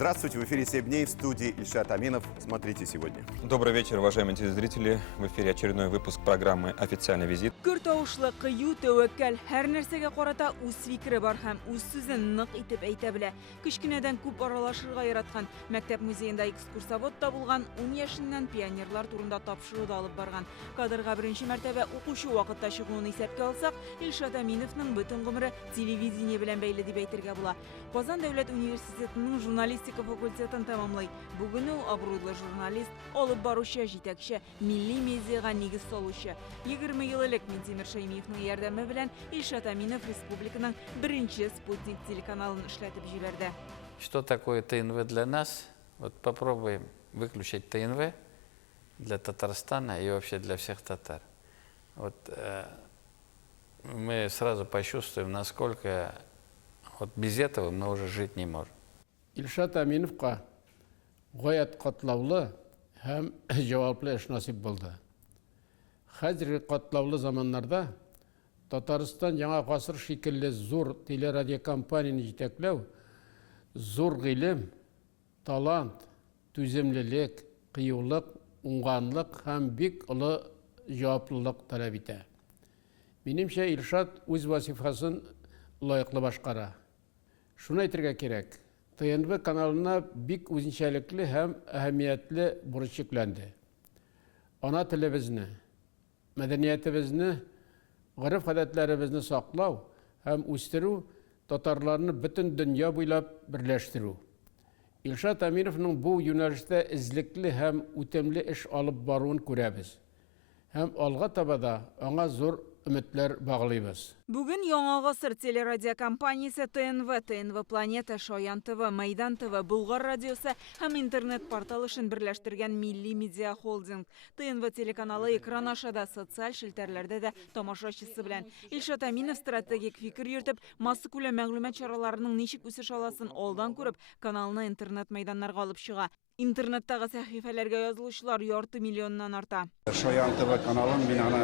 Здравствуйте, в эфире 7 дней, в студии Ильшат Аминов. Смотрите сегодня. Добрый вечер, уважаемые телезрители. В эфире очередной выпуск программы «Официальный визит». Күртауышлы кыю тәуәккәл һәр нәрсәгә карата үз фикере бар һәм үз сүзен нык итеп әйтә белә. Кечкенәдән күп аралашырга яраткан, мәктәп музеенда экскурсовод та булган, 10 яшеннән пионерлар турында тапшыру да алып барган. Кадрга беренче мәртәбә укучы вакытта чыгуын исәпкә алсак, Ильшат Аминовның бөтен гомере телевидение белән бәйле дип әйтергә була. Казан дәүләт университетының журналистика факультетын тәмамлый. Бүген ул абруйлы журналист, алып баручы, җитәкче, милли медиага нигез салучы. 20 ел элек Минтимер Шәймиевның ярдәме белән Ильшат Аминов республиканың беренче спутник телеканалын эшләтеп җибәрде. Что такое ТНВ для нас? Вот попробуем выключить ТНВ для Татарстана и вообще для всех татар. Вот мы сразу почувствуем, насколько вот без этого мы уже жить не можем. Ильшат Аминовка гаять катлаулы һәм җаваплы эш насип булды. Хәзерге катлаулы заманнарда Татарстан яңа гасыр шикелле зур телерадиокомпанияны җитәкләү, зур гыйлем, талант, түземлелек, кыюлык, уңганлык һәм бик олы җаваплылык таләп итә. Минемчә, Ильшат үз вазифасын лаеклы башкара. Шуны әйтергә кирәк. ТНВ каналына бик үзенчәлекле һәм әһәмиятле бурыч йөкләнде. Ана телебезне, мәдәниятебезне, гореф-гадәтләребезне саклау һәм үстерү, татарларны бөтен дөнья буйлап берләштерү. Ильшат Аминовның бу юнәлештә эзлекле һәм үтемле эш алып баруын күрәбез. Һәм алга таба да аңа зур өметләр баглыйбыз. Бүген Яңа гасыр телерадиокомпаниясе ТНВ, ТНВ Планета, Шаян ТВ, Майдан ТВ, Булгар радиосы һәм интернет портал эшен берләштергән милли медиа холдинг. ТНВ телеканалы экран ашада, социаль шелтәрләрдә дә тамашачысы белән. Ильшат Аминов стратегик фикер йөртеп, масса күләм мәгълүмат чараларының ничек үсеш аласын алдан күреп, каналны интернет мәйданнарга алып чыга. Интернеттагы сәхифәләргә язылучылар ярты миллионнан арта. Шаян ТВ каналын мин аны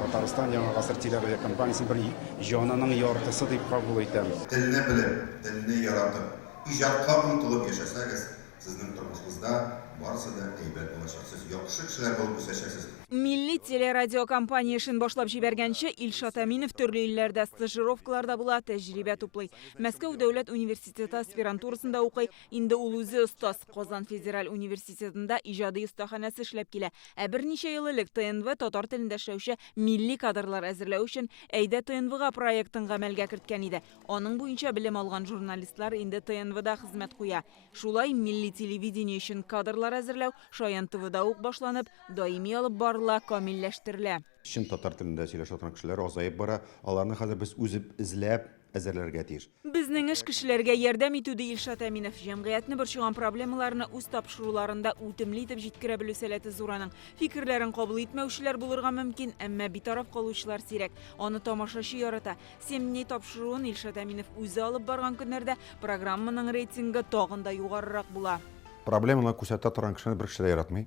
Татарстан Яңа гасыр телерадиокомпаниясының бер җанының яртысы дип кабул итәм. Телне белеп, телне яратып, иҗатка омтылып яшәсәгез, сезнең тормышыгызда барысы да әйбәт булачак. Сез яхшы кешеләр булып үсәчәксез. Милли телерадиокомпания эшен башлап җибәргәнче Ильшат Аминов төрле илләрдә стажировкаларда була, тәҗрибә туплый. Мәскәү дәүләт университеты аспирантурасында укый, инде ул үзе остаз. Казан федераль университетында иҗади остаханәсе эшләп килә. Ә берничә ел элек ТНВ татар телендә эшләүче милли кадрлар әзерләү өчен Әйдә ТНВга проектын гамәлгә керткән иде. Аның буенча белем алган журналистлар инде ТНВда хезмәт куя. Шулай милли телевидение өчен кадрлар әзерләү Шаян ТВда ук башланып, даими алып барыла, камилләштерелә. Чын татар телендә сөйләшә торган кешеләр азаеп бара. Аларны хәзер без үзеп эзләп әзерләргә тиеш. Безнең эш кешеләргә ярдәм итүдә Ильшат Аминов җәмгыятьне борчыган проблемаларны үз тапшыруларында үтемле итеп җиткерә белү сәләте зур аның. Фикерләрен кабул итмәүчеләр булырга мөмкин, әмма битараф калучылар сирәк. Аны тамашачы ярата. 7 дней тапшыруын Ильшат Аминов үзе алып барган көннәрдә программаның рейтингы тагын да югарырак була. Проблеманы күрсәтә торган кешене бер кеше дә яратмый.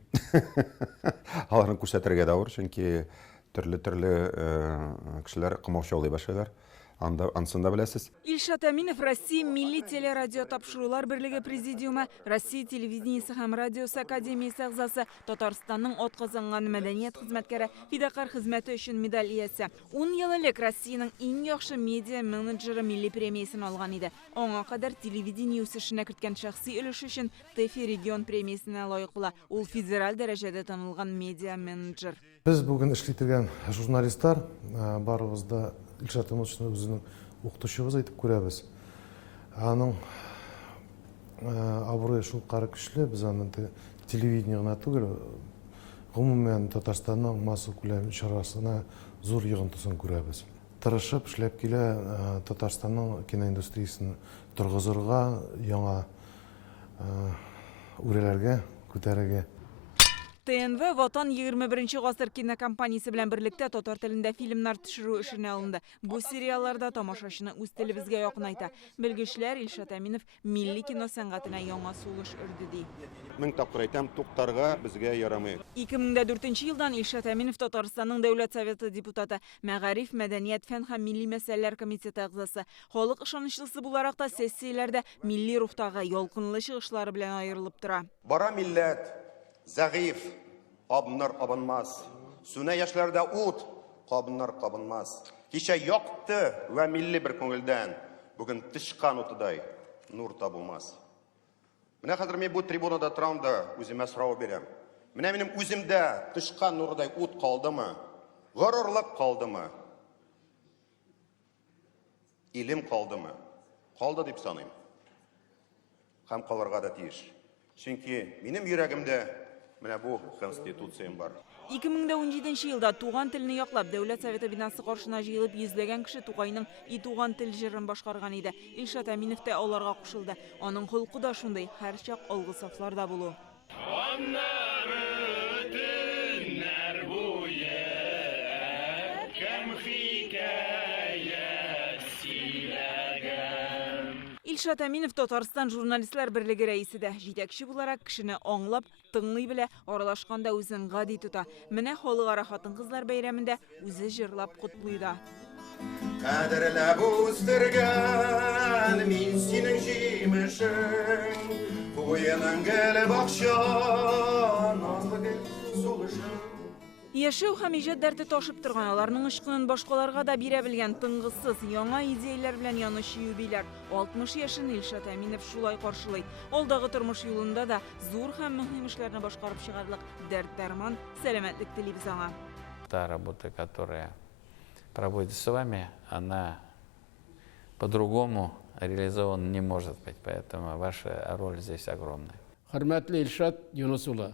Аларны күрсәтергә дә авыр, чөнки төрле кешеләр кымаучы башлыйлар. Ансында беләсез. Ильшат Аминов Россия милли телерадио тапшырулар берлеге президиумы, Россия телевидениесе һәм радиосы академиясе әгъзасы, Татарстанның атказанган мәдәният хезмәткәре, фидакар хезмәте өчен медаль иясе. 10 ел элек Россиянең иң яхшы медиа менеджеры милли премиясын алган иде. Аңа кадәр телевидение үсешенә керткән шәхси өлеше өчен ТЭФИ регион премиясына лаек була. Ул федераль дәрәҗәдә танылган медиа менеджер. Без бүген эшләтелгән журналистлар барыбызда Ильшат Аминовны үзенең укытучыбыз итеп күрәбез. Аның абруе шул кара көчле, без аны телевидениега түгел, гомумән Татарстанның масса күләм чарасына зур йогынтысын күрәбез. Тырышып эшләп килә Татарстанның киноиндустриясын торгызырга, яңа үреләргә күтәрергә. ТНВ Ватан 21 гасыр кинокомпаниясы белән берлектә татар телендә фильмнар төшерү эшенә алынды. Бу сериалларда тамашачыны үз телебезгә якынайта. Белгечләр Илшат Әминов милли кино сәнгатенә яңа сулыш өрде ди. Мең тапкыр әйтәм, туктарга безгә ярамый. 2004 елдан Илшат Әминов Татарстанның Дәүләт Советы депутаты, Мәгариф, Мәдәният, фән һәм милли мәсьәләләр комитеты әгъзасы. Халык ышанычлысы буларак та сессияләрдә милли рухтагы ялкынлы чыгышлары белән аерылып тора. Бара милләт, зәгыйф, абыннар абынмас. Сүнә яшьләрдә ут, кабыннар кабынмас. Кичә якты вә милли бер күңелдән, бүген тышкан утыдай нур табылмас. Менә хәзер мин бу трибунада торам да үземә сорау бирәм. Менә минем үземдә тышкан нурдай ут калдымы? Горурлык калдымы? Илем калдымы? Калды дип саныйм. Һәм калырга да тиеш. Чөнки минем йөрәгемдә менә бу конституциям бар. 2017 елда туган телне яклап Дәүләт Советы бинасы каршына җыелып йөзләгән кеше Тукайның «И туган тел» җырын башкарган иде. Илшат Әминов та аларга кушылды. Аның холкы да шундый, һәрчак алгы сафларда булу. Илшат Әминов Татарстан журналистлар берлеге рәисе дә. Җитәкче буларак кешене аңлап, тыңлый белә, аралашканда үзен гади тота. Менә халыкара хатын-кызлар бәйрәмендә үзе җырлап котлый да. Кадерләп үстергән мин синең җимешең, куеның гел бакча, назлы гел сулышың. Яшәү һәм иҗат дәрте ташып торган, аларның ышкынын башкаларга да бирә белгән тынгысыз, яңа идеяләр белән янычы юбилар. 60 яшын Илшат Әминов шулай каршылый. Алдагы тормыш юлында да зур һәм мөһим эшләрне башкарып чыгарлык дәрт-дарман, сәламәтлек телибез аңа. Та работа, которая проводится с вами, она по-другому реализована не может быть, поэтому ваша роль здесь огромная. Хөрмәтле Илшат Юнус улы,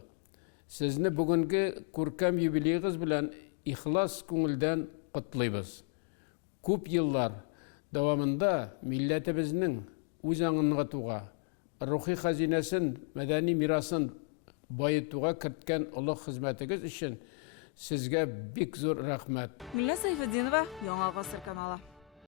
сезне бүгенге күркәм юбилейгыз белән ихлас күңелдән котлыйбыз. Күп еллар дәвамында милләтебезнең үз аңлатуга, рухи хазинәсен, мәдәни мирасын байытуга керткән олуг хезмәтегез өчен сезгә бик зур рәхмәт. Милла Сайфетдинова, Яңа гасыр каналы.